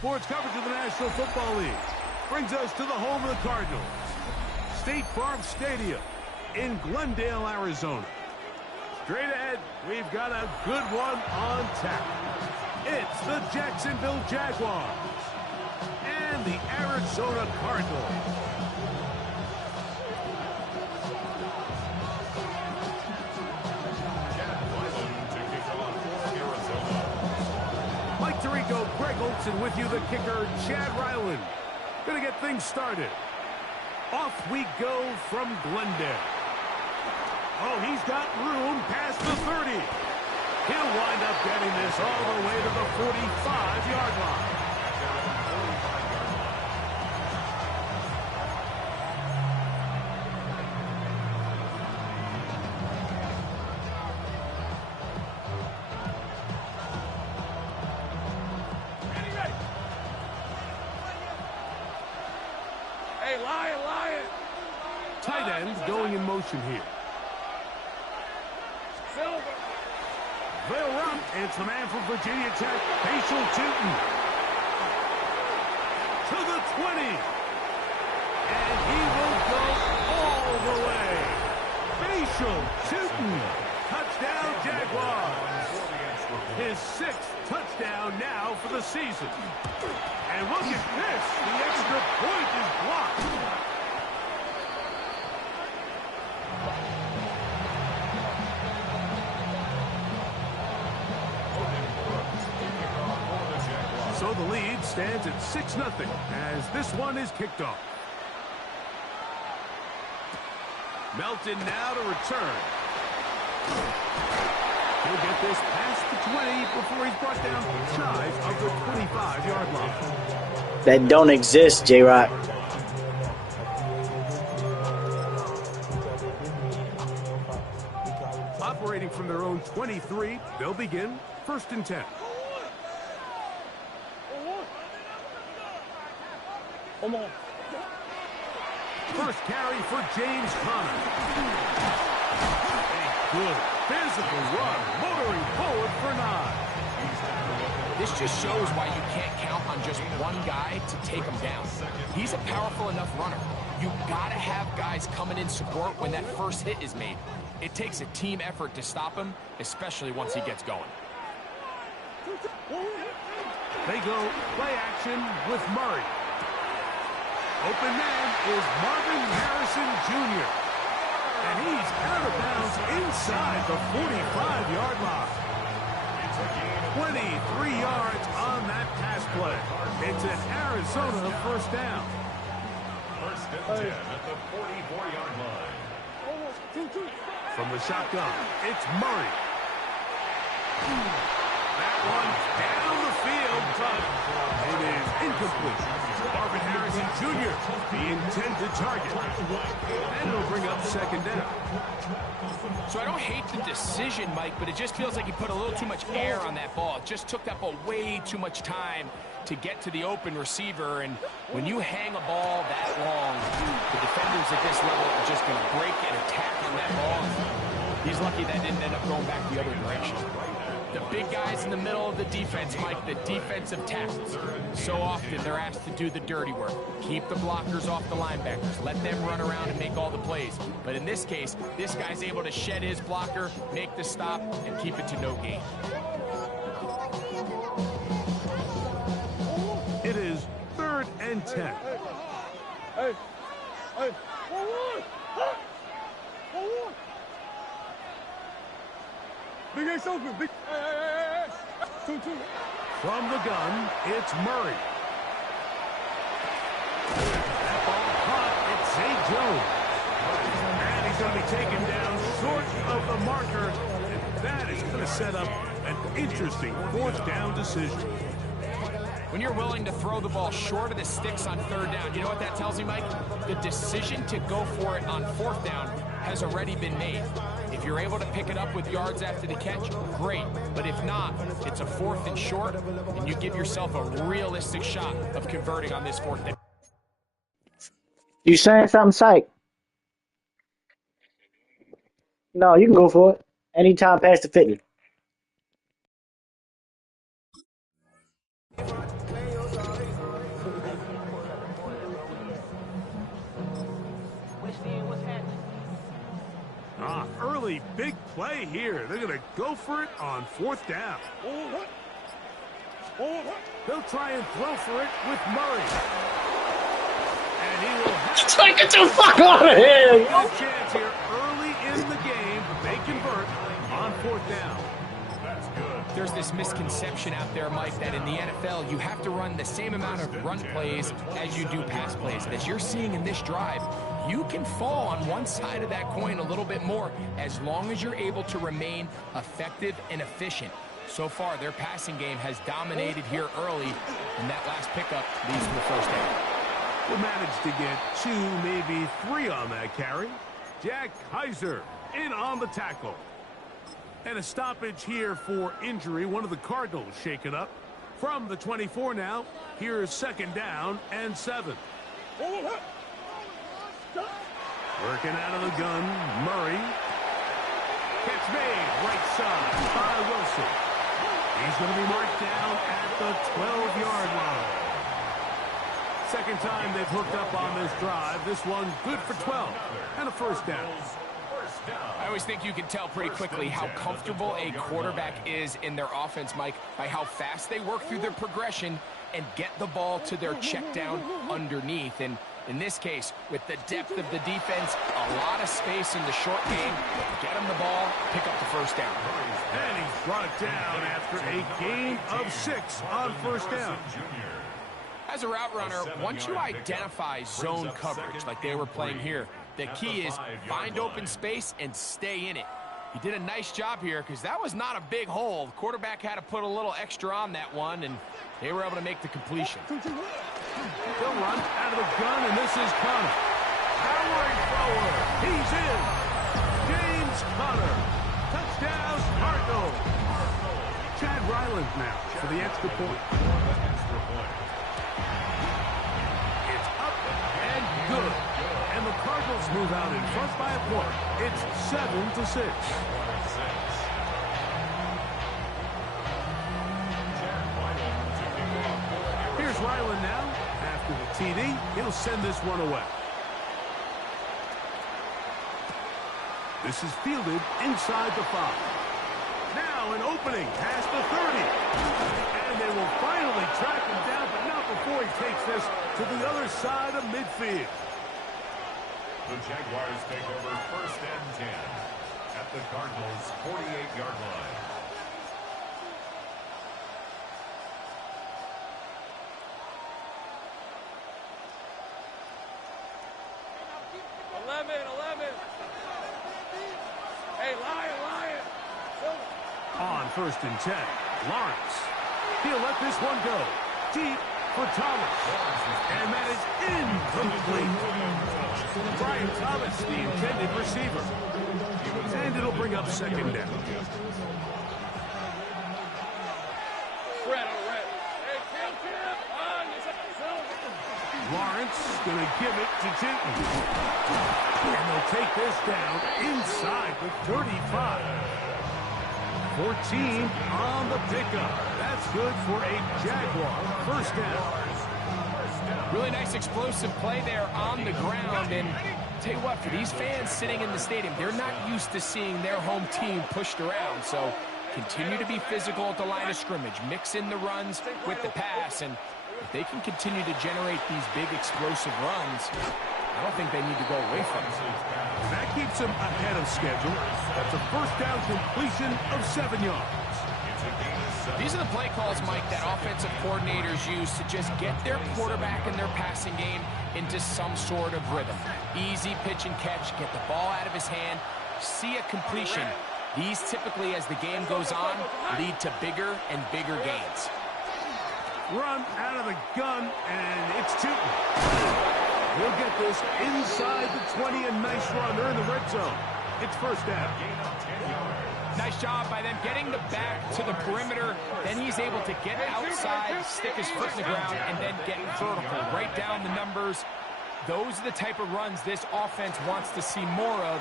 sports coverage of the National Football League brings us to the home of the Cardinals, State Farm Stadium in Glendale, Arizona. Straight ahead, we've got a good one on tap. It's the Jacksonville Jaguars and the Arizona Cardinals. Mike Tirico, Greg Olson with you, the kicker, Chad Ryland. Gonna get things started. Off we go from Glendale. Oh, he's got room past the 30. He'll wind up getting this all the way to the 45-yard line. Tight end going in motion here. They'll run. It's the man from Virginia Tech, Facial Tootin. To the 20. And he will go all the way. Facial Tootin. Touchdown, Jaguars. His 6th touchdown now for the season. And look at this. The extra point is blocked. So the lead stands at 6-0 as this one is kicked off. Melton now to return. He'll get this past the 20 before he's brought down shy of the 25-yard line. That don't exist, J-Rock. Operating from their own 23, they'll begin 1st and 10. First carry for James Conner. A good physical run, motoring forward for 9. This just shows why you can't count on just one guy to take him down. He's a powerful enough runner. You gotta have guys coming in support when that first hit is made. It takes a team effort to stop him, especially once he gets going. They go play action with Murray. Open man is Marvin Harrison Jr. And he's out of bounds inside the 45-yard line. 23 yards on that pass play. It's an Arizona first down. 1st and 10 at the 44-yard line. From the shotgun, it's Murray. That one down the field, but it is incomplete. Marvin Harrison Jr., the intended target. And it'll bring up 2nd down. So I don't hate the decision, Mike, but it just feels like he put a little too much air on that ball. It just took that ball way too much time to get to the open receiver. And when you hang a ball that long, the defenders at this level are just going to break and attack on that ball. He's lucky that didn't end up going back the other direction. The big guys in the middle of the defense, Mike, the defensive tackles. So often they're asked to do the dirty work. Keep the blockers off the linebackers. Let them run around and make all the plays. But in this case, this guy's able to shed his blocker, make the stop, and keep it to no gain. It is 3rd and 10. Big Ace open. Big. From the gun, it's Murray. That ball caught. It's Zay Jones. And he's going to be taken down short of the marker. And that is going to set up an interesting 4th down decision. When you're willing to throw the ball short of the sticks on 3rd down, you know what that tells me, Mike? The decision to go for it on 4th down has already been made. If you're able to pick it up with yards after the catch, great. But if not, it's a 4th and short, and you give yourself a realistic shot of converting on this 4th down. You saying something, Psych? No, you can go for it. Anytime past the 50. really big play here. They're going to go for it on 4th down. They'll try and throw for it with Murray. And he will have Get the fuck out of here! a chance here early in the game. They convert on 4th down. That's good. There's this misconception out there, Mike, that in the NFL you have to run the same amount of run plays as you do pass plays. As you're seeing in this drive, you can fall on one side of that coin a little bit more as long as you're able to remain effective and efficient. So far, their passing game has dominated here early, and that last pickup leads to the 1st down. Will manage to get 2, maybe 3 on that carry. Jack Kaiser in on the tackle. And a stoppage here for injury. One of the Cardinals shaken up. From the 24 now, here's 2nd down and 7. Working out of the gun, Murray. Catch made, right side by Wilson. He's going to be marked down at the 12-yard line. Second time they've hooked up on this drive. This one good for 12 and a 1st down. I always think you can tell pretty quickly how comfortable a quarterback is in their offense, Mike, by how fast they work through their progression and get the ball to their check down underneath. And in this case, with the depth of the defense, a lot of space in the short game, get him the ball, pick up the 1st down. And he's brought down after a gain of 6 on 1st down. As a route runner, once you identify zone coverage like they were playing here, the key is find open space and stay in it. He did a nice job here because that was not a big hole. The quarterback had to put a little extra on that one, and they were able to make the completion. They'll run out of the gun, and this is Connor. Powering forward. He's in. James Conner. Touchdown, Cardinals. Chad Ryland now for the extra point. It's up and good. And the Cardinals move out in front by a point. It's 7-6. Here's Ryland now. After the TD, he'll send this one away. This is fielded inside the 5. Now an opening past the 30. And they will finally track him down, but not before he takes this to the other side of midfield. The Jaguars take over 1st and 10 at the Cardinals' 48-yard line. Hey, Lion. On 1st and 10, Lawrence. He'll let this one go. Deep for Thomas. And that is incomplete. Brian Thomas, the intended receiver. And it'll bring up 2nd down. Lawrence going to give it to Jinton. And they'll take this down inside the 35. 14 on the pickup. That's good for a Jaguar 1st down. Really nice explosive play there on the ground. And tell you what, for these fans sitting in the stadium, they're not used to seeing their home team pushed around. So continue to be physical at the line of scrimmage. Mix in the runs with the pass. And if they can continue to generate these big explosive runs, I don't think they need to go away from it. That keeps them ahead of schedule. That's a 1st down completion of 7 yards. These are the play calls, Mike, that offensive coordinators use to just get their quarterback and their passing game into some sort of rhythm. Easy pitch and catch, get the ball out of his hand, see a completion. These typically, as the game goes on, lead to bigger and bigger gains. Run out of the gun, and it's Tootin. He'll get this inside the 20, a nice run. They're in the red zone. It's 1st down. Nice job by them getting the back to the perimeter. Then he's able to get outside, stick his foot in the ground, and then get vertical. Right down the numbers. Those are the type of runs this offense wants to see more of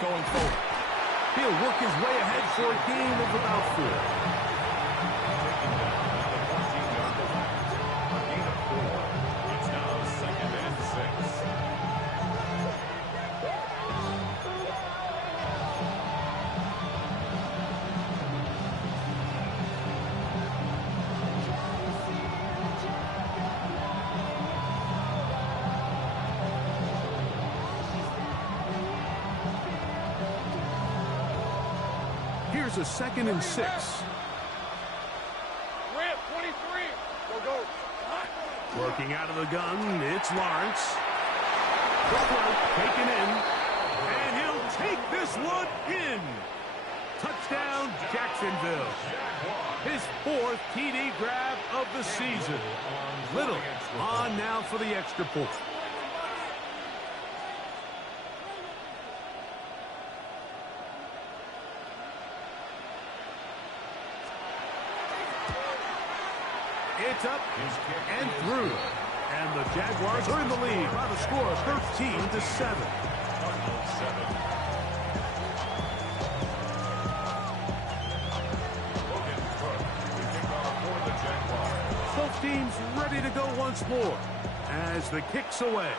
going forward. He'll work his way ahead for a gain of about 4. Here's a 2nd and 6. Rip, 23. Go, go. Working out of the gun, it's Lawrence. The throw taken in, and he'll take this one in. Touchdown, Jacksonville. His 4th TD grab of the season. Little on now for the extra point. It's up and through. And the Jaguars are in the lead by the score of 13-7. Both teams ready to go once more as the kick's away.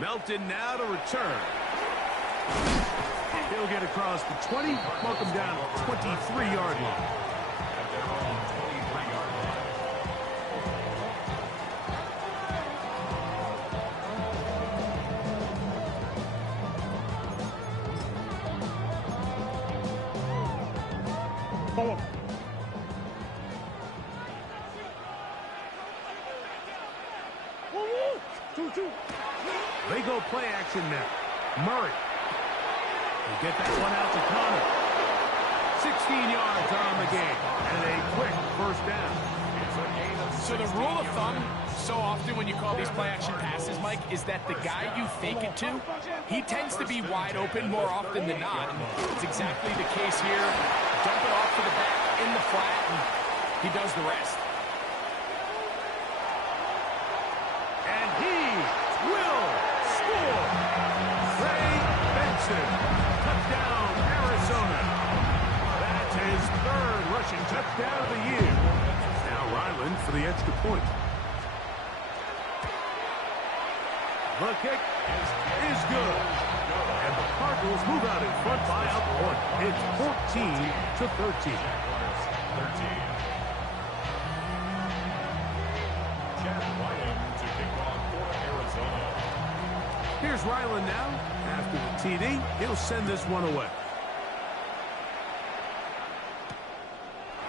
Melton now to return. He'll get across the 20, mark him down at the 23-yard line. They go play action now. Murray. He'll get that one out to Connor. 16 yards on the game. And a quick first down. So the rule of thumb, so often when you call these play action passes, Mike, is that the guy you fake it to, he tends to be wide open more often than not. And it's exactly the case here. Dump it off to the back in the flat, and he does the rest. And he will score. Trey Benson. Touchdown, Arizona. That's his 3rd rushing touchdown of the year. Now Ryland for the extra point. The kick is good. And the Cardinals move out in front by a point. It's 14-13. Here's Ryland now. After the TD, he'll send this one away.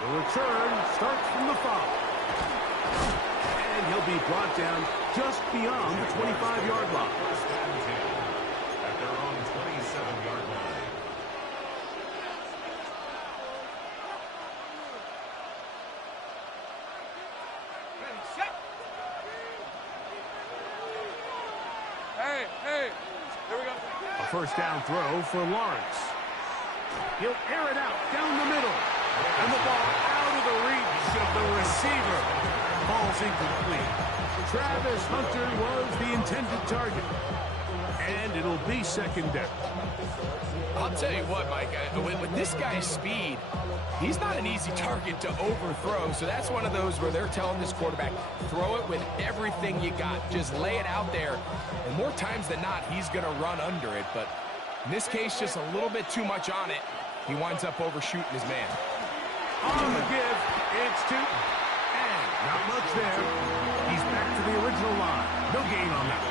The return starts from the 5. And he'll be brought down just beyond the 25-yard line. At their own 27-yard line. Hey, here we go. A first down throw for Lawrence. He'll air it out down the middle. And the ball out of the reach of the receiver. Ball's incomplete. Travis Hunter was the intended target. And it'll be 2nd down. I'll tell you what, Mike, with this guy's speed, he's not an easy target to overthrow. So that's one of those where they're telling this quarterback, throw it with everything you got. Just lay it out there. And more times than not, he's going to run under it. But in this case, just a little bit too much on it. He winds up overshooting his man. On the give, it's 2. And not much there. He's back to the original line. No gain on that.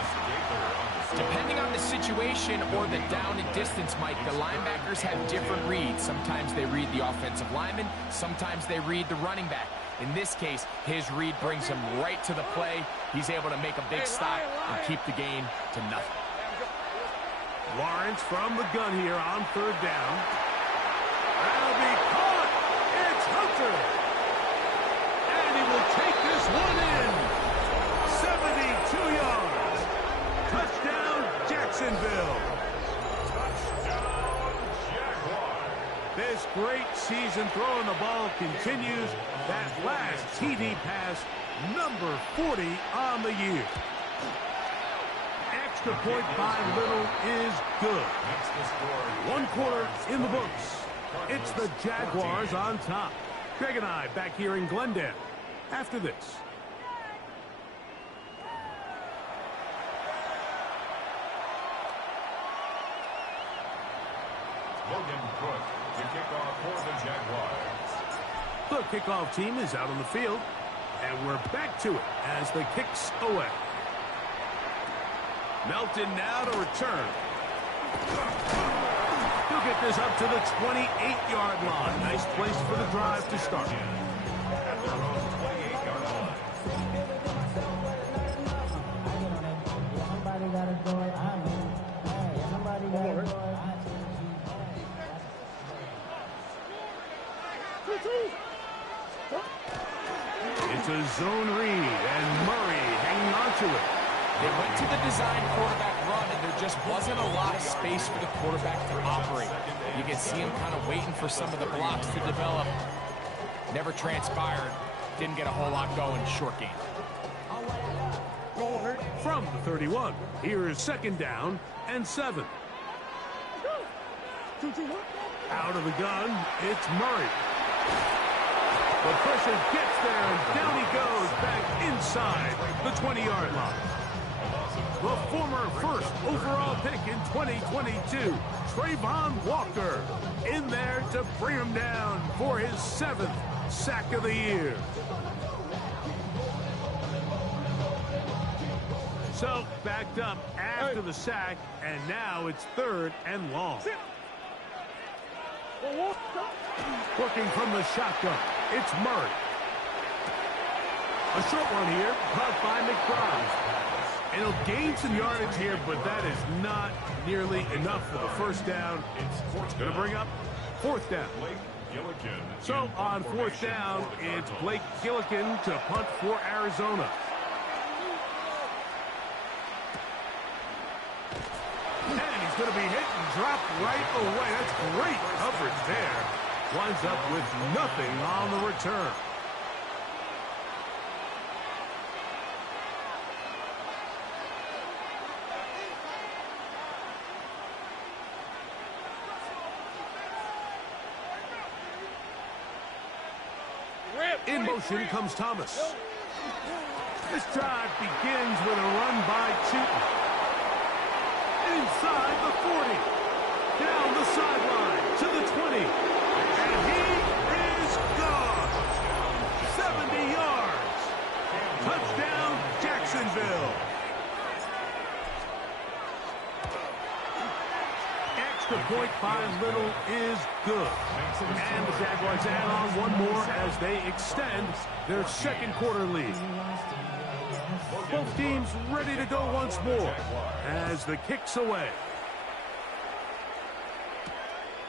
Depending on the situation or the down and distance, Mike, the linebackers have different reads. Sometimes they read the offensive lineman. Sometimes they read the running back. In this case, his read brings him right to the play. He's able to make a big stop and keep the game to nothing. Lawrence from the gun here on 3rd down. That'll be caught. It's Hunter. And he will take this one in. 72 yards. Touchdown, Jacksonville. Touchdown, Jaguars. This great season throwing the ball continues. That last TD pass, number 40 on the year. Extra point by Little is good. 1 quarter in the books. It's the Jaguars on top. Greg and I back here in Glendale after this. Logan Cook to kick off for the Jaguars. The kickoff team is out on the field, and we're back to it as the kick's away. Melton now to return. He'll get this up to the 28-yard line. Nice place for the drive to start. At their own 28-yard line. It's a zone read, and Murray hanging on to it. They went to the design quarterback run, and there just wasn't a lot of space for the quarterback to operate. You can see him kind of waiting for some of the blocks to develop. Never transpired. Didn't get a whole lot going. Short game. From the 31, here is 2nd down and 7. Out of the gun, it's Murray. The pressure gets there, and down he goes back inside the 20-yard line. The former first overall pick in 2022, Trayvon Walker, in there to bring him down for his 7th sack of the year. So, backed up after the sack, and now it's 3rd and long. Working from the shotgun, it's Murray. A short one here, caught by McBride. And he'll gain some yardage here, but that is not nearly enough for the first down. It's going to bring up 4th down. So on 4th down, it's Blake Gillikin to punt for Arizona. And he's going to be hit and dropped right away. That's great coverage there. Winds up with nothing on the return. In motion comes Thomas. This drive begins with a run by Cheaton. Inside the 40. Down the sideline to the 20. And he is gone. 70 yards. Touchdown, Jacksonville. Extra point by Little is good. And the Jaguars add on one more as they extend their 2nd quarter lead. Both teams ready to go once more as the kick's away.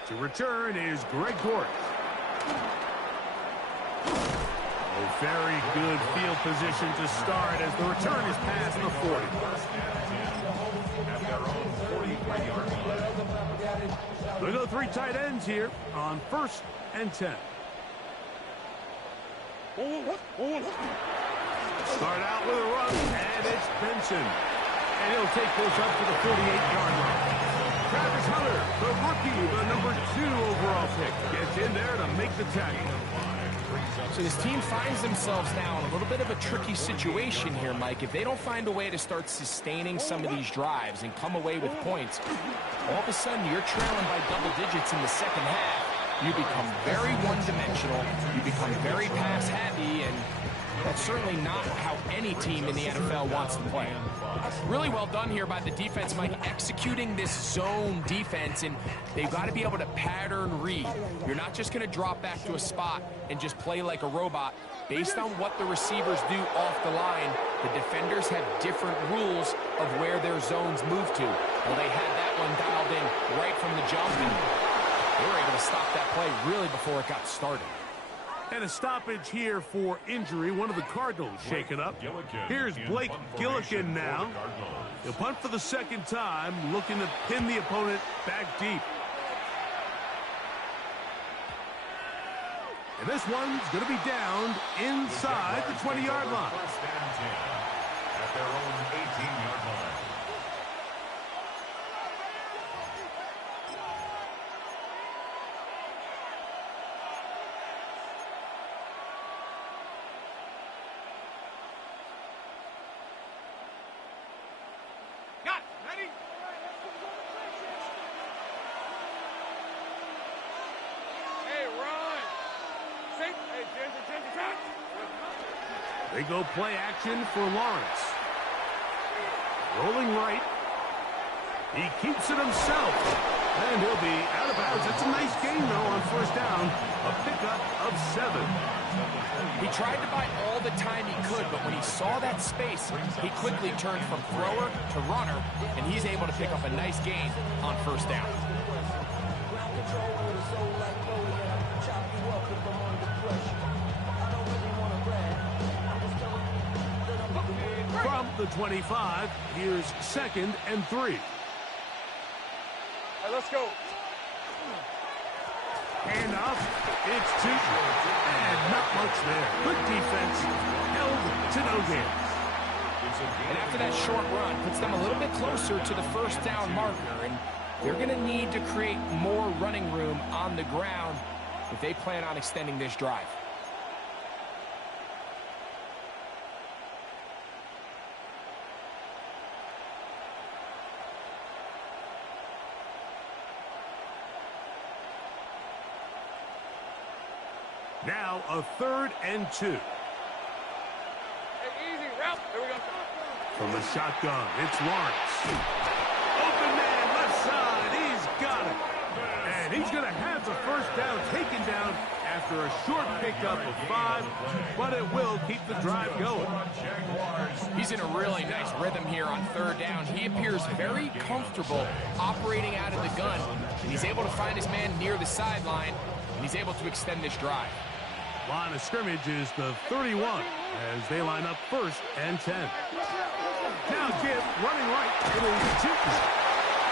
To return is Greg Dortch. A very good field position to start as the return is past the 40. At their own 43-yard line. They go 3 tight ends here on 1st and 10. Start out with a run, and it's Benson. And he'll take this up to the 48-yard line. Travis Hunter, the rookie, the number 2 overall pick, gets in there to make the tackle. So this team finds themselves now in a little bit of a tricky situation here, Mike. If they don't find a way to start sustaining some of these drives and come away with points, all of a sudden you're trailing by double digits in the 2nd half. You become very one-dimensional. You become very pass-heavy, and that's certainly not how any team in the NFL wants to play. Really well done here by the defense, Mike, executing this zone defense, and they've got to be able to pattern read. You're not just going to drop back to a spot and just play like a robot. Based on what the receivers do off the line, the defenders have different rules of where their zones move to. Well, they had that one dialed in right from the jump, and they were able to stop that play really before it got started. And a stoppage here for injury. One of the Cardinals shaken up. Here's Blake Gillikin now. He'll punt for the 2nd time, looking to pin the opponent back deep. And this one's going to be down inside the 20-yard line. 1st and 10 at their own 18-yard line. They go play action for Lawrence. Rolling right. He keeps it himself. And he'll be out of bounds. It's a nice gain, though, on first down. A pickup of 7. He tried to buy all the time he could, but when he saw that space, he quickly turned from thrower to runner, and he's able to pick up a nice gain on first down. From the 25, here's 2nd and 3. All right, let's go. Hand off. It's Tootin. And not much there. Good defense. Held to no gains. And after that short run, puts them a little bit closer to the first down marker. And they're going to need to create more running room on the ground if they plan on extending this drive. Now a 3rd and 2. Hey, easy route. There we go. From the shotgun, it's Lawrence. Open man, left side. He's got it. And he's going to have the first down taken down after a short pickup of 5, but it will keep the drive going. He's in a really nice rhythm here on 3rd down. He appears very comfortable operating out of the gun, and he's able to find his man near the sideline, and he's able to extend this drive. Line of scrimmage is the 31 as they line up 1st and 10. Now give running right. It is Tootin.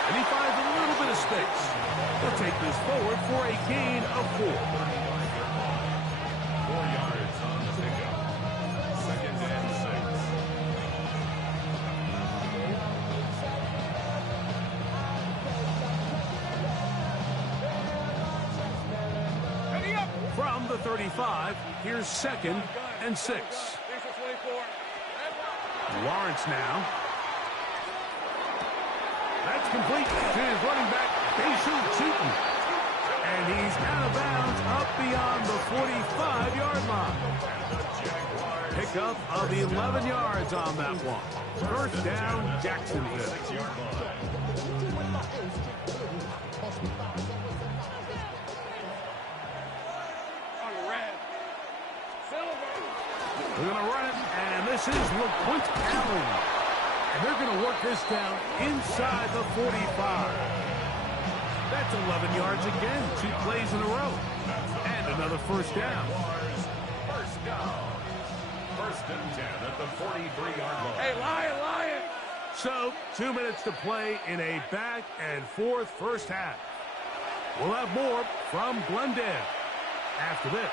And he finds a little bit of space. He'll take this forward for a gain of 4. 4 yards on the pickup. 2nd and 6. Ready up. From the 35, here's 2nd and 6. Lawrence now. That's complete to his running back, Tootin. And he's out of bounds up beyond the 45-yard line. Pickup of 11 yards on that one. First down, Jacksonville. They're going to run it, and this is LeQuint Allen. And they're going to work this down inside the 45. That's 11 yards again, 2 plays in a row. And another first down. First down. 1st and 10 at the 43-yard line. Hey, Lion. So, 2 minutes to play in a back and forth first half. We'll have more from Glendale after this.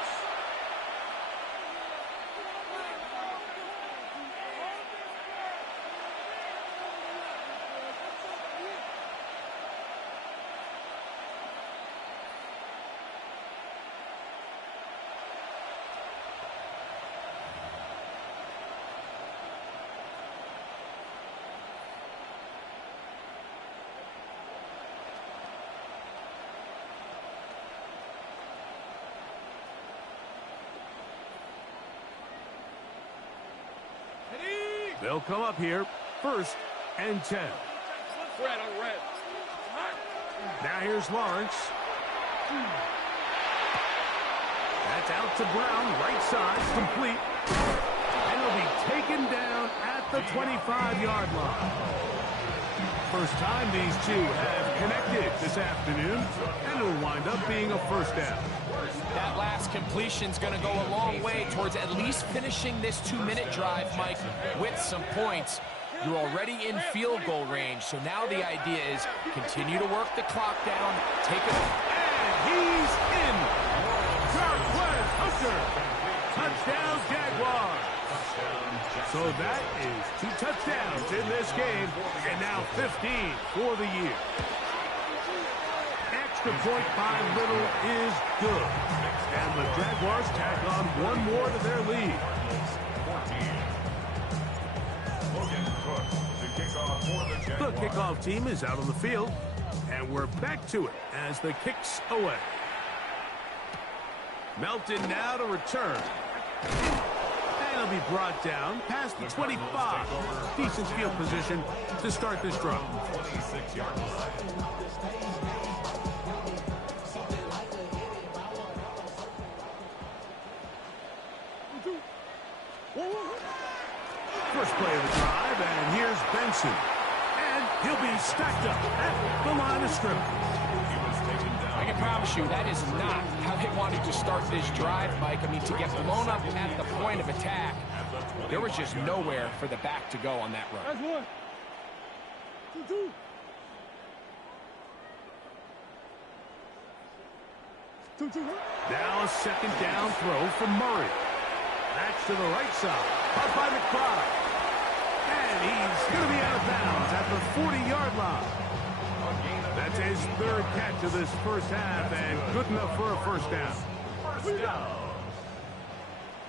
They'll come up here, 1st and 10. Red on red. Now here's Lawrence. That's out to Brown, right side, complete. And he'll be taken down at the 25-yard line. First time these two have connected this afternoon, and it'll wind up being a first down. That last completion's going to go a long way towards at least finishing this 2-minute drive, Mike, with some points. You're already in field goal range, so now the idea is continue to work the clock down, take it off. And he's in. Jarquez Hunter. Touchdown, Jaguars. So that is 2 touchdowns in this game, and now 15 for the year. Extra point by Little is good. And the Jaguars tack on 1 more to their lead. 14. The kickoff team is out on the field, and we're back to it as the kick's away. Melton now to return. And he'll be brought down past the 25. Decent field position to start this drive. 26-yard line. First play of the drive, and here's Benson. And he'll be stacked up at the line of scrimmage. I can promise you that is not how they wanted to start this drive, Mike. I mean, to get blown up at the point of attack, there was just nowhere for the back to go on that run. That's one. 2-2. Now a second down throw from Murray. That's to the right side. Caught by McBride. And he's going to be out of bounds at the 40-yard line. That's his third catch of this first half, and good enough for a first down. First down.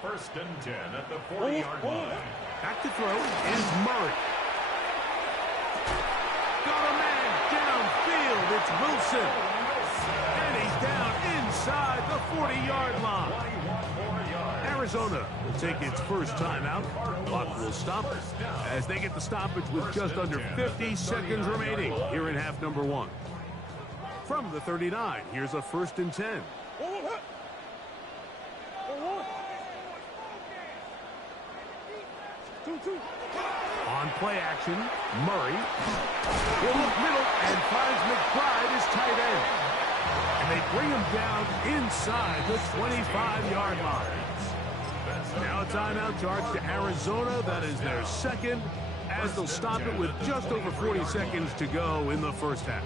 First and 10 at the 40-yard line. Back to throw is Murray. Got a man downfield. It's Wilson. And he's down inside the 40-yard line. Arizona will take its first timeout. Clock will stop as they get the stoppage with just under 50 seconds remaining here in half number one. From the 39, here's a first and 10. On play action, Murray will look middle and finds McBride as tight end. And they bring him down inside the 25-yard line. Now a timeout charge to Arizona. That is their second, as they'll stop it with just over 40 seconds to go in the first half.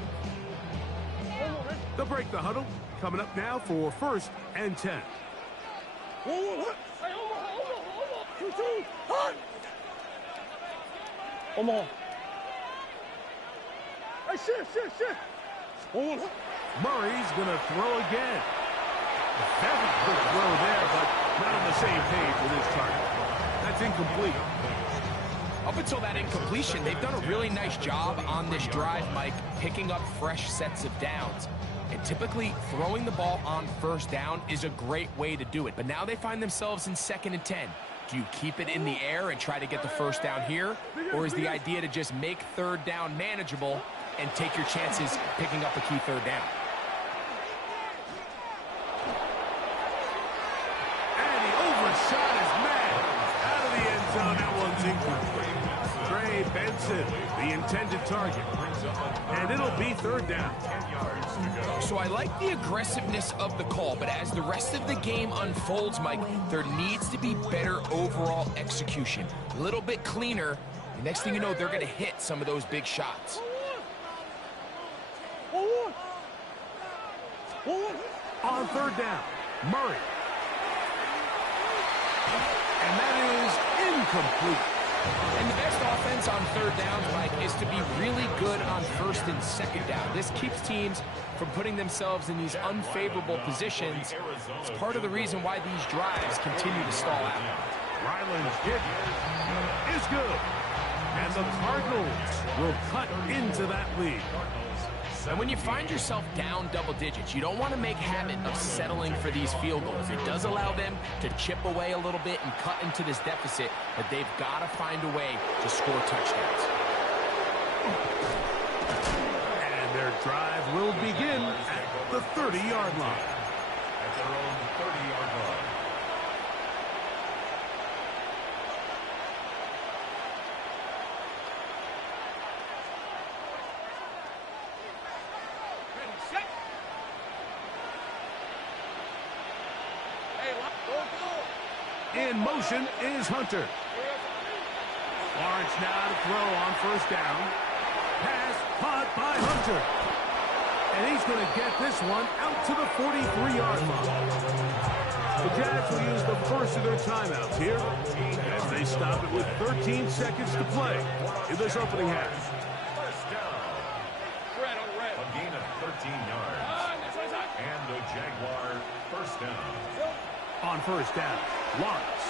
They'll break the huddle. Coming up now for first and 10. Murray's going to throw again. Very quick throw there, but not on the same page with his target. That's incomplete. Up until that incompletion, they've done a really nice job on this drive, Mike, picking up fresh sets of downs. And typically, throwing the ball on first down is a great way to do it. But now they find themselves in second and 10. Do you keep it in the air and try to get the first down here? Or is the idea to just make third down manageable and take your chances picking up a key third down? And he overshot his man. Out of the end zone, that one's incomplete. Trey Benson, the intended target. And it'll be third down. So I like the aggressiveness of the call, but as the rest of the game unfolds, Mike, there needs to be better overall execution. A little bit cleaner. The next thing you know, they're going to hit some of those big shots. On third down, Murray. And that is incomplete. And the best offense on third downs, Mike, is to be really good on first and second down. This keeps teams from putting themselves in these unfavorable positions. It's part of the reason why these drives continue to stall out. Ryland's kick is good. And the Cardinals will cut into that lead. And when you find yourself down double digits, you don't want to make habit of settling for these field goals. It does allow them to chip away a little bit and cut into this deficit, but they've got to find a way to score touchdowns. And their drive will begin at the 30-yard line. At their own 30-yard line. In motion is Hunter. Lawrence now to throw on first down. Pass caught by Hunter. And he's going to get this one out to the 43-yard line. The Jags will use the first of their timeouts here as they stop it with 13 seconds to play in this opening half. First down. A gain of 13 yards. And the Jaguar first down. On first down, Lawrence.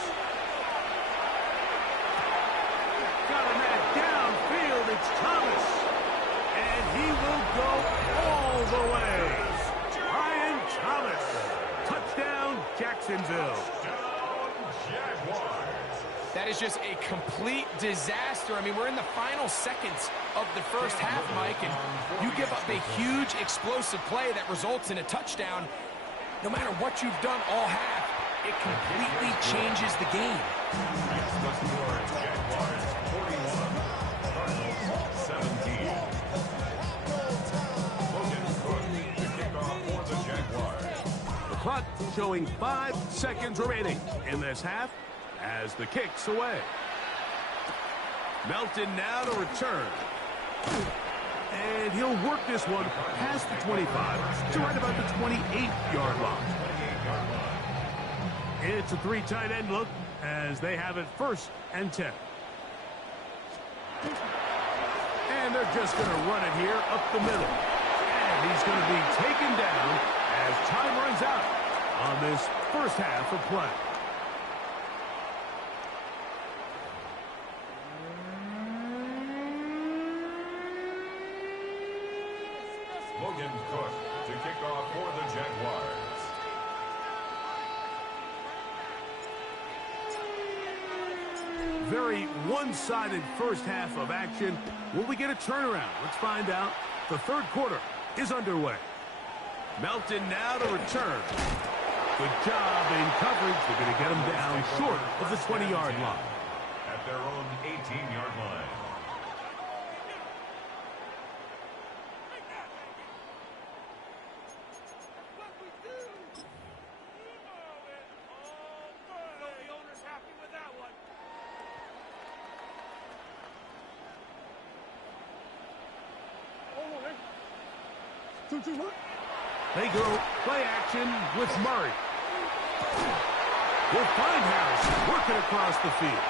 Got a man downfield, it's Thomas. And he will go all the way. Brian Thomas. Touchdown, Jacksonville. Touchdown, Jaguars. That is just a complete disaster. I mean, we're in the final seconds of the first half, Mike, and you give up a huge explosive play that results in a touchdown. No matter what you've done all half, it completely changes the game. Yes, the score is Jaguars 41, Cardinals 17. Logan Cook to kick off for the Jaguars. The clock showing 5 seconds remaining in this half as the kick's away. Melton now to return. And he'll work this one past the 25 to right about the 28-yard line. It's a 3 tight end look as they have it 1st and 10. And they're just going to run it here up the middle. And he's going to be taken down as time runs out on this first half of play. Logan Cook to kick off for the Jaguars. Very one-sided first half of action. Will we get a turnaround? Let's find out. The 3rd quarter is underway. Melton now to return. Good job in coverage. They're going to get him down short of the 20-yard line. At their own 18-yard line. They go play action with Murray. We'll find Harris working across the field.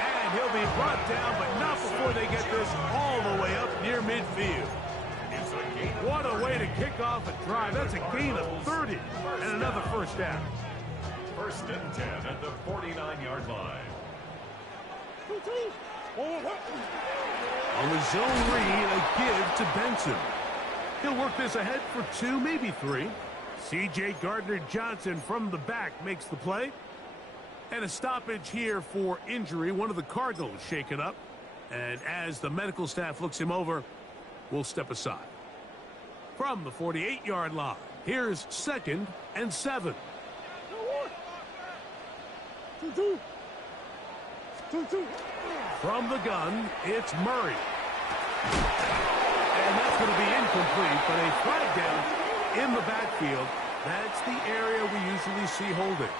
And he'll be brought down, but not before they get this all the way up near midfield. What a way to kick off a drive. That's a gain of 30 and another first down. 1st and 10 at the 49-yard line. On the zone read, a give to Benson. He'll work this ahead for 2, maybe 3. C.J. Gardner-Johnson from the back makes the play. And a stoppage here for injury. One of the Cardinals shaken up. And as the medical staff looks him over, we'll step aside. From the 48-yard line, here's 2nd and 7. From the gun, it's Murray. And that's going to be incomplete, but a flag down in the backfield. That's the area we usually see holding.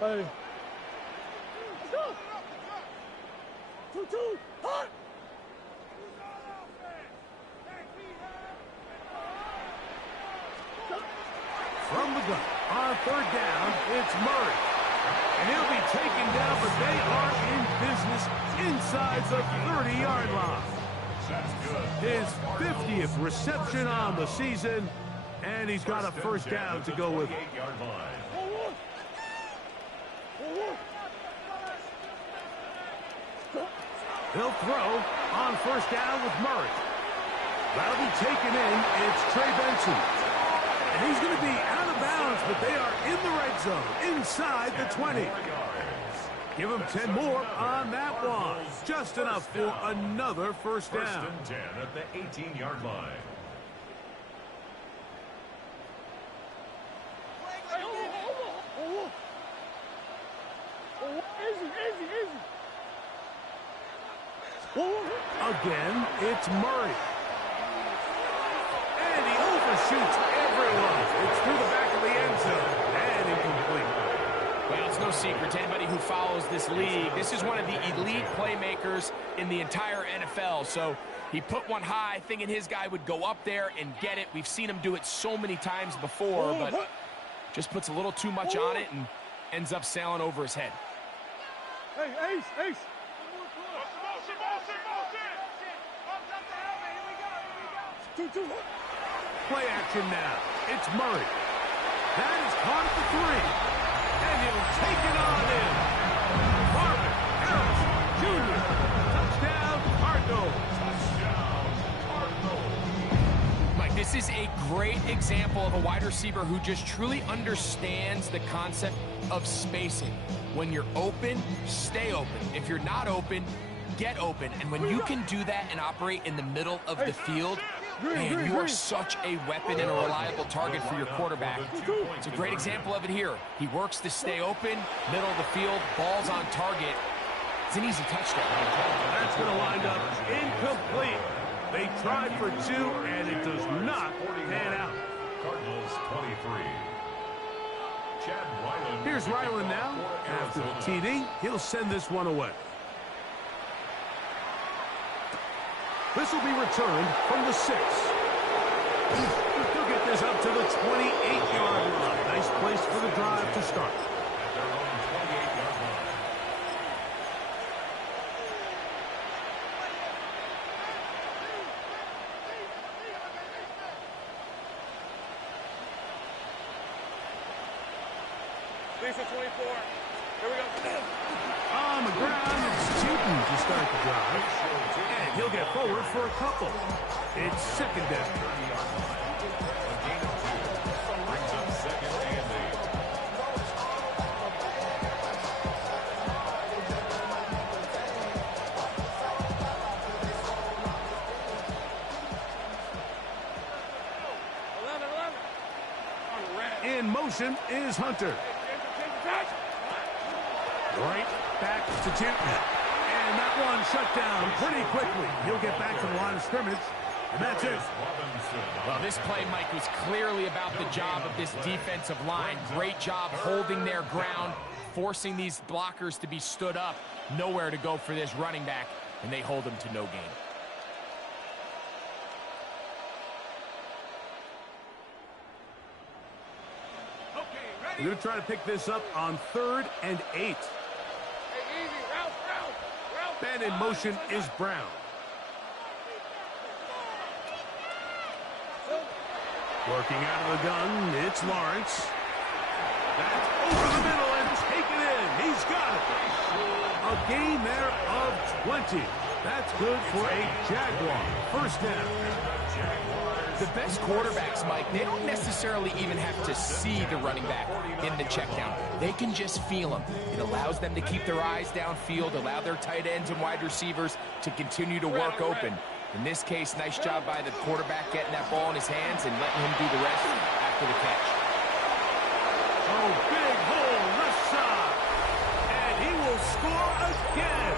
Hey. Let's go. 2-2. Hot. From the gun, on 3rd down, it's Murray. And he'll be taken down, but they are in business inside the 30-yard line. His 50th reception on the season, and he's got a first down to go with. He'll throw on 1st down with Murray. That'll be taken in. It's Trey Benson. And he's going to be out of bounds, but they are in the red zone, inside the 20. Give him 10 more on that one. Just enough for another first down. 1st and 10 at the 18-yard line. Again, it's Murray. And he overshoots everyone. It's through the back of the end zone. And incomplete. Well, it's no secret to anybody who follows this league. This is one of the elite playmakers in the entire NFL. So he put one high, thinking his guy would go up there and get it. We've seen him do it so many times before, but just puts a little too much on it and ends up sailing over his head. Hey, Ace, Ace. Motion. 2-2. Play action now. It's Murray. That is caught at the 3. And he'll take it on in. Marvin Harrison Jr. Touchdown, Cardinals. Mike, this is a great example of a wide receiver who just truly understands the concept of spacing. When you're open, stay open. If you're not open, get open. And when you can do that and operate in the middle of the field, man, you are such a weapon and a reliable target for your quarterback. It's a great example of it here. He works to stay open, middle of the field, ball's on target. It's an easy touchdown. That's going to wind up incomplete. They tried for 2, and it does not pan out. Cardinals 23. Chad Ryland. Here's Ryland now. After the TD, he'll send this one away. This will be returned from the 6. He'll get this up to the 28-yard line. Nice place for the drive to start. At their own 28-yard line. Lisa 24. Here we go. On the ground, it's Newton to start the drive. And he'll get forward for a couple. It's second down. A gain of 2. Brings up second and 8. In motion is Hunter. Right back to Newton. And that one shut down pretty quickly. He'll get back to the line of scrimmage. And that's it. Well, this play, Mike, was clearly about the job of this defensive line. Great job holding their ground, forcing these blockers to be stood up. Nowhere to go for this running back, and they hold him to no gain. They're going to try to pick this up on 3rd and 8. And in motion is Brown. Working out of the gun, it's Lawrence. That's over the middle and taken in. He's got it. A gain there of 20. That's good for a Jaguar. First down. The best quarterbacks, Mike, they don't necessarily even have to see the running back in the check down. They can just feel him. It allows them to keep their eyes downfield, allow their tight ends and wide receivers to continue to work open. In this case, nice job by the quarterback getting that ball in his hands and letting him do the rest after the catch. Oh, big hole left side. And he will score again.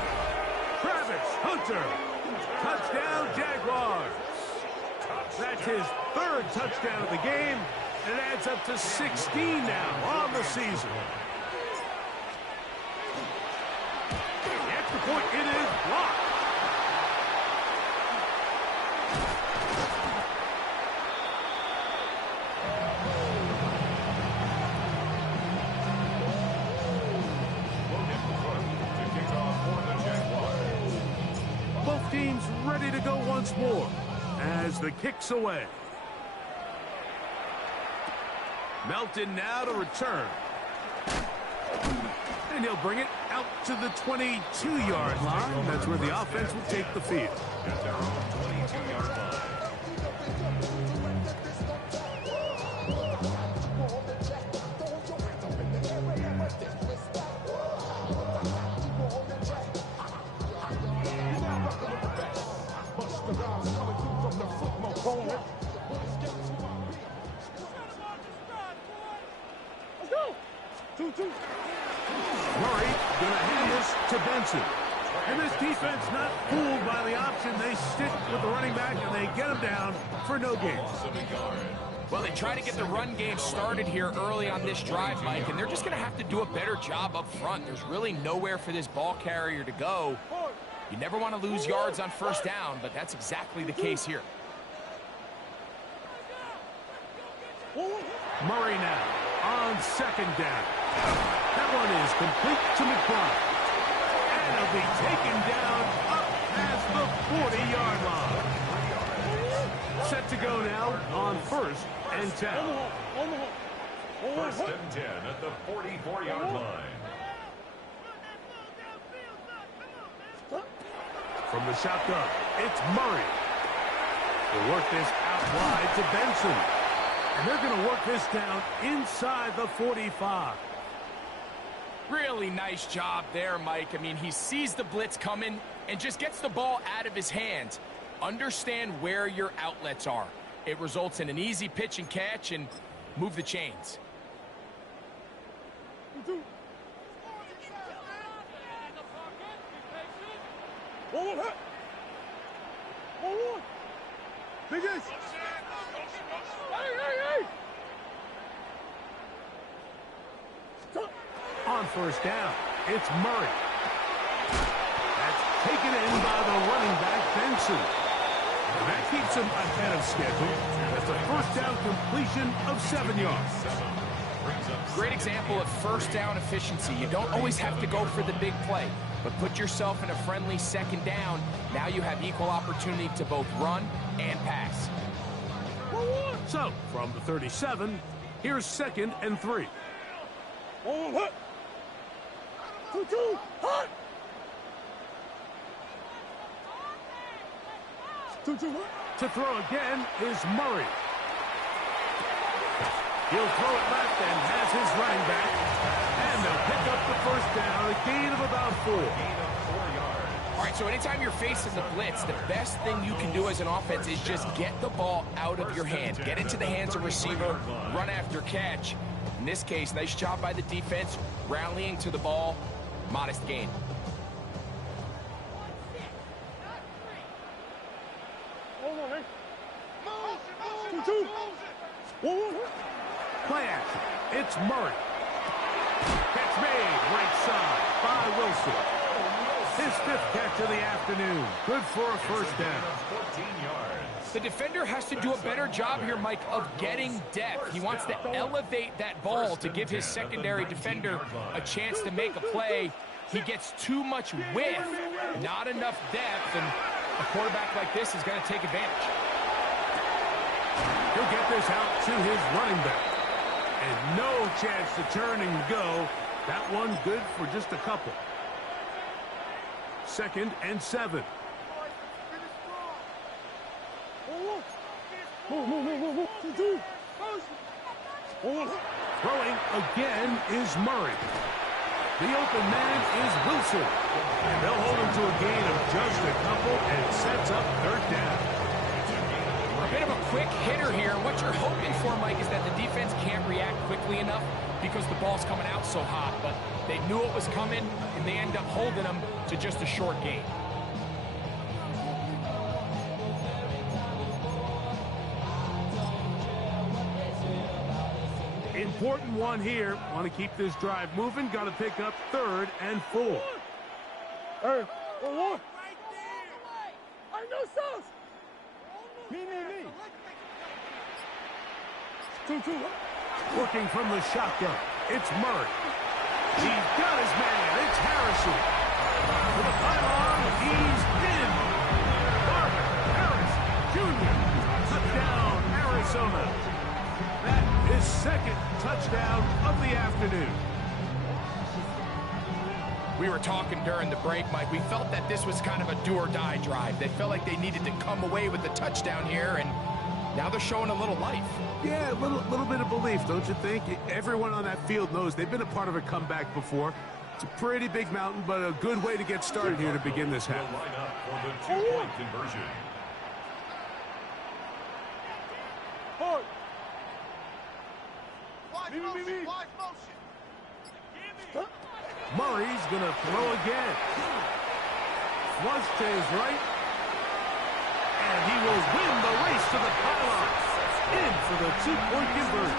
Travis Hunter. Touchdown, Jaguars. That's his 3rd touchdown of the game, and it adds up to 16 now on the season. The extra point, it is blocked. To kick off for the Jaguars. Both teams ready to go once more as the kick's away. Melton now to return. And he'll bring it out to the 22-yard line. That's where the offense will take the field. At their own 22-yard line. Let's go. 2-2. Murray going to hand this to Benson. And this defense not fooled by the option. They stick with the running back and they get him down for no gain. Well, they try to get the run game started here early on this drive, Mike, and they're just going to have to do a better job up front. There's really nowhere for this ball carrier to go. You never want to lose yards on first down, but that's exactly the case here. Murray now on second down. That one is complete to McBride. And he'll be taken down up past the 40-yard line. Set to go now on 1st and 10. First and 10 at the 44-yard line. From the shotgun, it's Murray. They'll work this out wide to Benson. And they're going to work this down inside the 45. Really nice job there, Mike. I mean, he sees the blitz coming and just gets the ball out of his hands. Understand where your outlets are. It results in an easy pitch and catch and move the chains. Big Ace. Hey! On 1st down, it's Murray. That's taken in by the running back, Benson. And that keeps him ahead of schedule. That's a 1st down completion of 7 yards. Great example of 1st down efficiency. You don't always have to go for the big play, but put yourself in a friendly 2nd down. Now you have equal opportunity to both run and pass. So, from the 37, here's 2nd and 3. 2-2, hot! 2-2, hot! To throw again is Murray. He'll throw it left and has his running back. And they'll pick up the 1st down, a gain of about 4. All right, so anytime you're facing the blitz, the best thing you can do as an offense is just get the ball out of your hand. Get into the hands of receiver, run after catch. In this case, nice job by the defense, rallying to the ball. Modest gain. Hold on, hey. 2-2. 1-1. Play action. It's Murray. Catch made right side by Wilson. His 5th catch of the afternoon. Good for a 1st down. 14 yards. The defender has to do a better job here, Mike, of getting depth. He wants to elevate that ball to give his secondary defender a chance to make a play. He gets too much width, not enough depth, and a quarterback like this is going to take advantage. He'll get this out to his running back. And no chance to turn and go. That one good for just a couple. 2nd and 7. Move. 2-2. Throwing again is Murray. The open man is Wilson. And they'll hold him to a gain of just a couple and sets up 3rd down. A bit of a quick hitter here. What you're hoping for, Mike, is that the defense can't react quickly enough because the ball's coming out so hot. But they knew it was coming, and they end up holding them to just a short gain. Important one here. Want to keep this drive moving. Got to pick up 3rd and 4. Hey, 1-1. I know sauce. Me. 2-2. Working from the shotgun, it's Murray. He's got his man. It's Harrison. For the pylon, he's in. Marvin Harris Jr. Touchdown, Arizona. That is 2nd touchdown of the afternoon. We were talking during the break, Mike. We felt that this was kind of a do-or-die drive. They felt like they needed to come away with the touchdown here, and now they're showing a little life. Yeah, a little bit of belief, don't you think? Everyone on that field knows they've been a part of a comeback before. It's a pretty big mountain, but a good way to get started here to begin this half. Line up for the 2-point conversion. Hard. Me. Murray's going to throw again. Flush to his right. And he will win the race to the pylon. In for the 2-point conversion.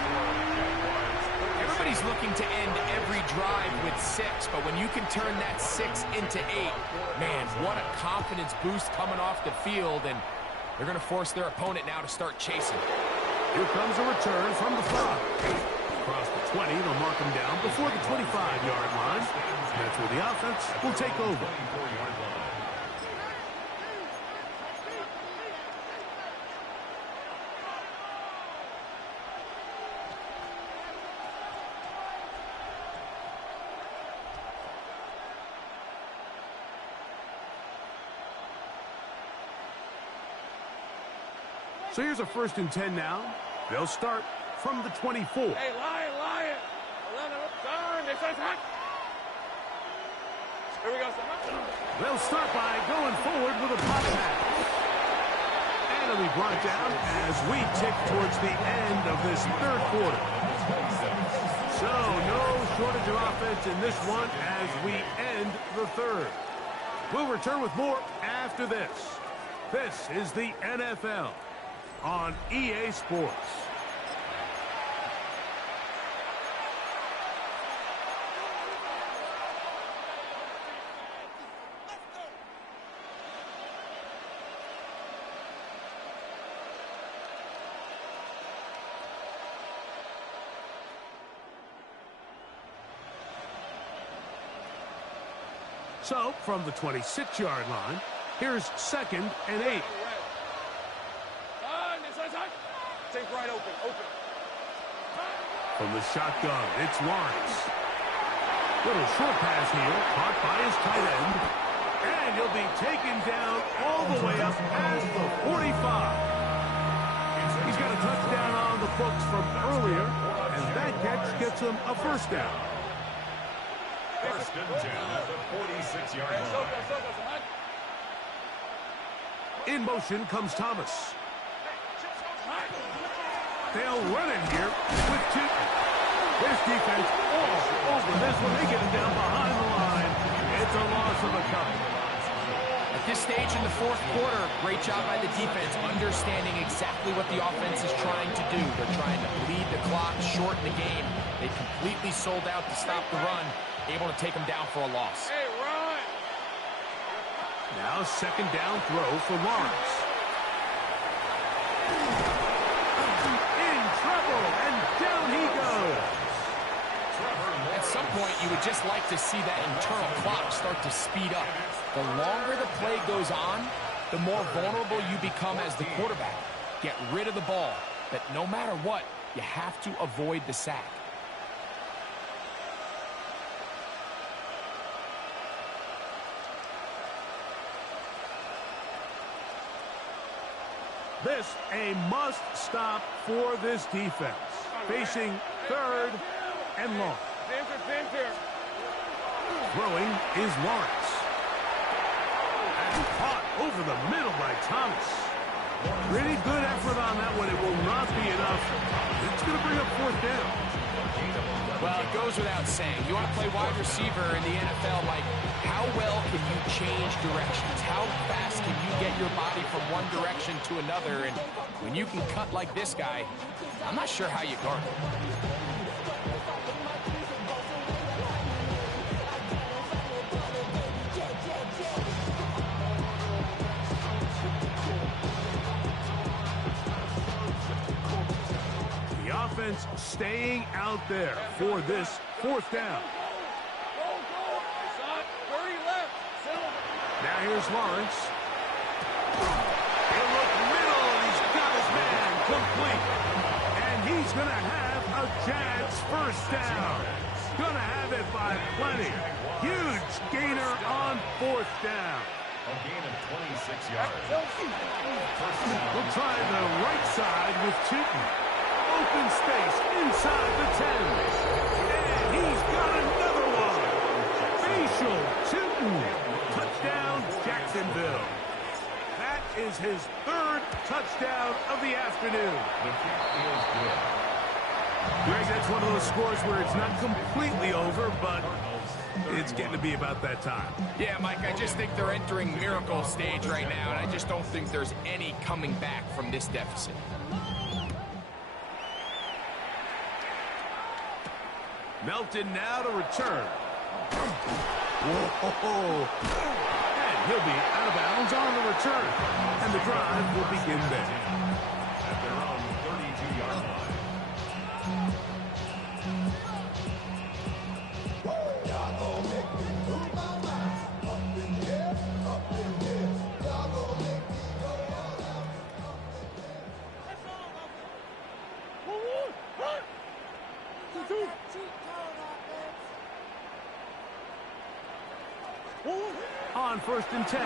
Everybody's looking to end every drive with 6, but when you can turn that 6 into 8, man, what a confidence boost coming off the field, and they're going to force their opponent now to start chasing. Here comes a return from the 5. Across the 20, they'll mark him down before the 25-yard line. That's where the offense will take over. So here's a 1st and 10 now. They'll start from the 24. Hey, Lion. 11, turn. This is hot. Here we go, son. They'll start by going forward with a pop pass. And it'll be brought down as we tick towards the end of this 3rd quarter. So no shortage of offense in this one as we end the 3rd. We'll return with more after this. This is the NFL on EA Sports. So, from the 26-yard line, here's 2nd and 8. Take right open. From the shotgun, it's Lawrence. Little short pass here, caught by his tight end. And he'll be taken down all the way up past the 45. He's got a touchdown on the books from earlier, and that catch gets him a 1st down. 1st and 10 at the 46-yard line. In motion comes Thomas. They'll run it here with 2. This defense all over this when they get him down behind the line. It's a loss of a couple. At this stage in the 4th quarter, great job by the defense, understanding exactly what the offense is trying to do. They're trying to bleed the clock, shorten the game. They completely sold out to stop the run, able to take them down for a loss. Hey, run! Now 2nd down throw for Lawrence. In trouble, and down he goes. At some point, you would just like to see that internal clock start to speed up. The longer the play goes on, the more vulnerable you become as the quarterback. Get rid of the ball, but no matter what, you have to avoid the sack. This a must-stop for this defense. Facing 3rd and long. Center. Throwing is Lawrence. And caught over the middle by Thomas. Pretty good effort on that one. It will not be enough. It's going to bring up 4th down. Well, it goes without saying. You want to play wide receiver in the NFL, like, how well can you change directions? How fast can you get your body from one direction to another? And when you can cut like this guy, I'm not sure how you guard it. Offense staying out there for this 4th down. Now here's Lawrence. He'll look middle, and he's got his man complete. And he's going to have a Jags 1st down. Going to have it by plenty. Huge gainer on 4th down. A gain of 26 yards. We'll try the right side with Tootin. Open space inside the 10. And he's got another one. Facial Tootin. Touchdown, Jacksonville. That is his 3rd touchdown of the afternoon. The kick is good. Greg, that's one of those scores where it's not completely over, but it's getting to be about that time. Yeah, Mike, I just think they're entering miracle stage right now, and I just don't think there's any coming back from this deficit. Melton now to return. Whoa. And he'll be out of bounds on the return. And the drive will begin there. At their own 32-yard line. On 1st and 10,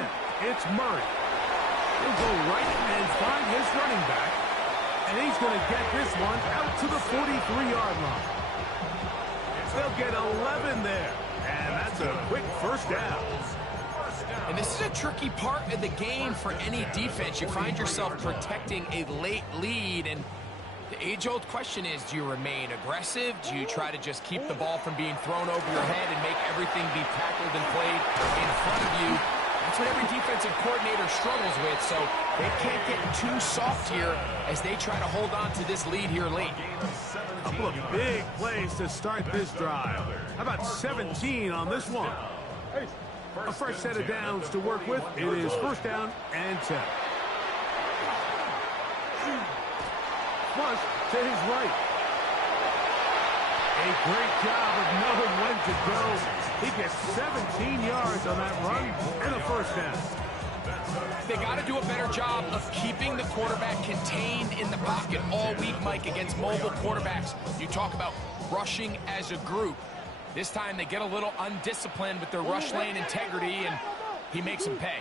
it's Murray. He'll go right and find his running back. And he's going to get this one out to the 43-yard line. They'll get 11 there. And that's a quick first down. And this is a tricky part of the game for any defense. You find yourself protecting a late lead, and the age-old question is, do you remain aggressive? Do you try to just keep the ball from being thrown over your head and make everything be tackled and played in front of you? That's what every defensive coordinator struggles with, so they can't get too soft here as they try to hold on to this lead here late. A couple of big plays to start this drive. How about 17 on this one? A fresh set of downs to work with. It is first down and 10. Flush to his right. A great job of knowing when to go. He gets 17 yards on that run and a first down. They got to do a better job of keeping the quarterback contained in the pocket all week, Mike, against mobile quarterbacks. You talk about rushing as a group. This time they get a little undisciplined with their rush lane integrity, and he makes them pay.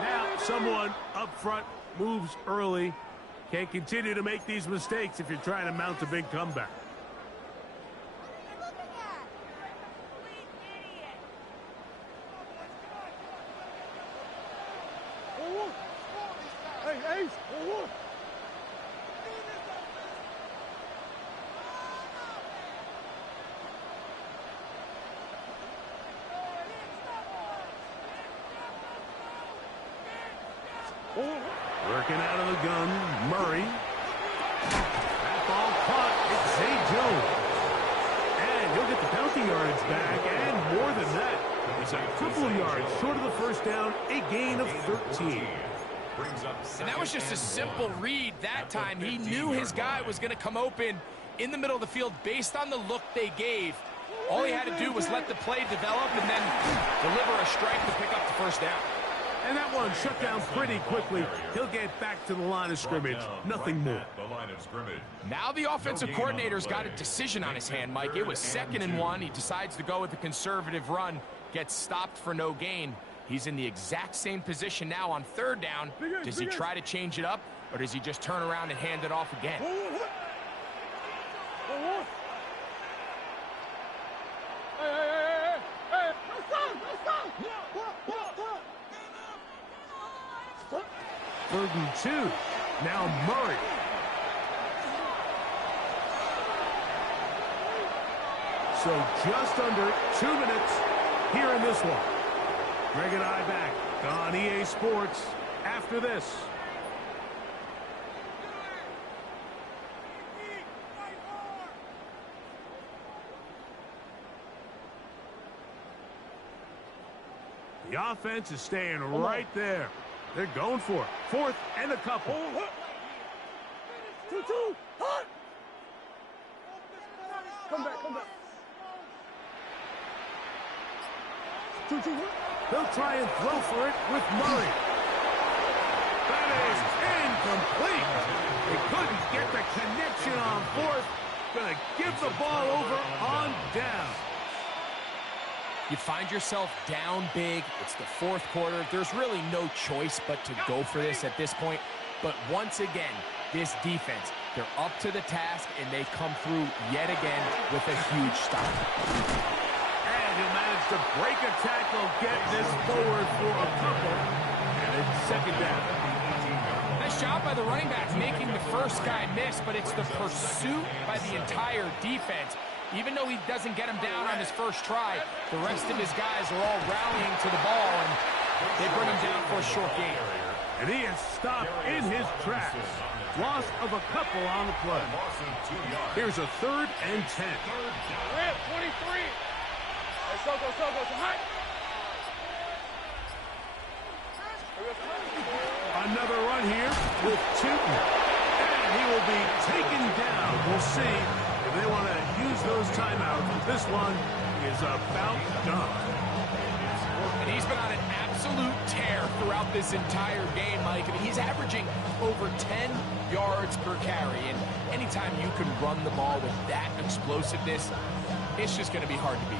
Now someone up front moves early. Can't continue to make these mistakes if you're trying to mount a big comeback. Working out of the gun, Murray. That ball caught. It's Zay Jones. And he'll get the penalty yards back, and more than that. He's a couple of yards short of the first down, a gain of 13. And that was just a simple read that time. He knew his guy was going to come open in the middle of the field based on the look they gave. All he had to do was let the play develop and then deliver a strike to pick up the first down. And that one shut down pretty quickly. He'll get back to the line of scrimmage. Nothing more. Now the offensive coordinator's got a decision on his hand, Mike. It was 2nd and 1. He decides to go with the conservative run. Gets stopped for no gain. He's in the exact same position now on 3rd down. Does he try to change it up, or does he just turn around and hand it off again? Third and 2. Now Murray. So just under 2 minutes here in this one. Greg and I back on EA Sports after this. The offense is staying right there. They're going for it. 4th and a couple. 2-2. Hot. Come back. 2-2. He'll try and throw for it with Murray. That is incomplete. He couldn't get the connection on 4th. Gonna give the ball over on down. You find yourself down big. It's the 4th quarter. There's really no choice but to go for this at this point. But once again, this defense, they're up to the task, and they come through yet again with a huge stop. And he'll manage to break a tackle, get this forward for a couple, and it's 2nd down. Nice job by the running back making the first guy miss, but it's the pursuit by the entire defense. Even though he doesn't get him down on his first try, the rest of his guys are all rallying to the ball, and they bring him down for a short gain. And he is stopped in his tracks. Loss of a couple on the play. Here's a 3rd and 10. Red 23. Hey, so go. Hot. Another run here with Tootin. And he will be taken down. We'll see if they want to use those timeouts. This one is about done. And he's been on an absolute tear throughout this entire game, Mike. I mean, he's averaging over 10 yards per carry. And anytime you can run the ball with that explosiveness, it's just going to be hard to beat.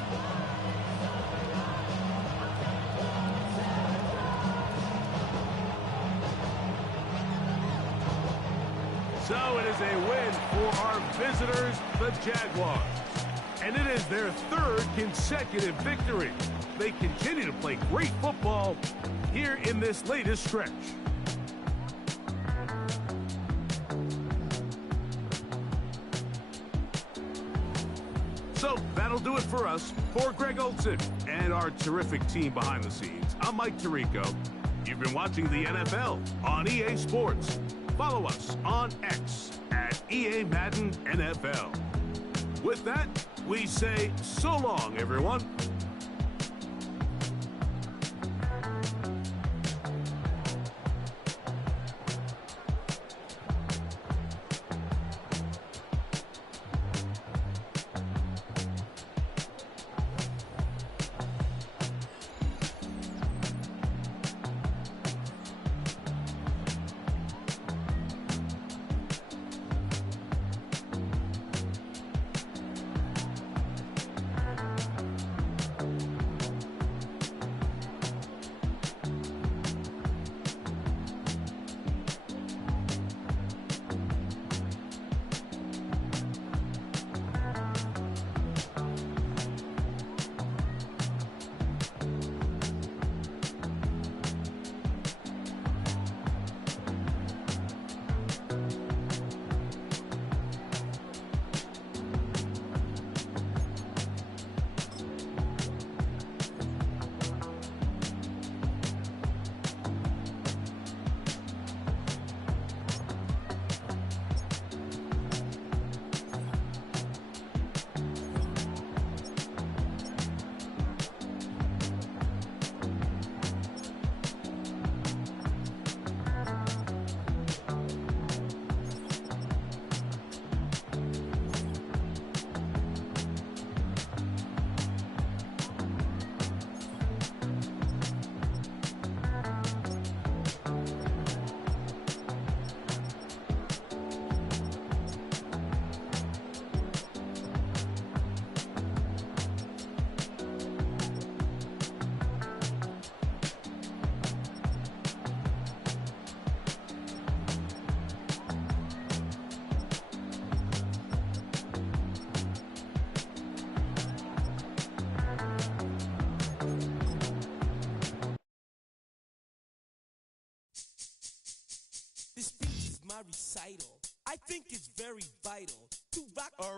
So it is a win for our visitors, the Jaguars. And it is their third consecutive victory. They continue to play great football here in this latest stretch. So that'll do it for us. For Greg Olson and our terrific team behind the scenes, I'm Mike Tirico. You've been watching the NFL on EA Sports. Follow us on X at EA Madden NFL. With that, we say so long, everyone. This speech is my recital. I think it's very vital to rock around.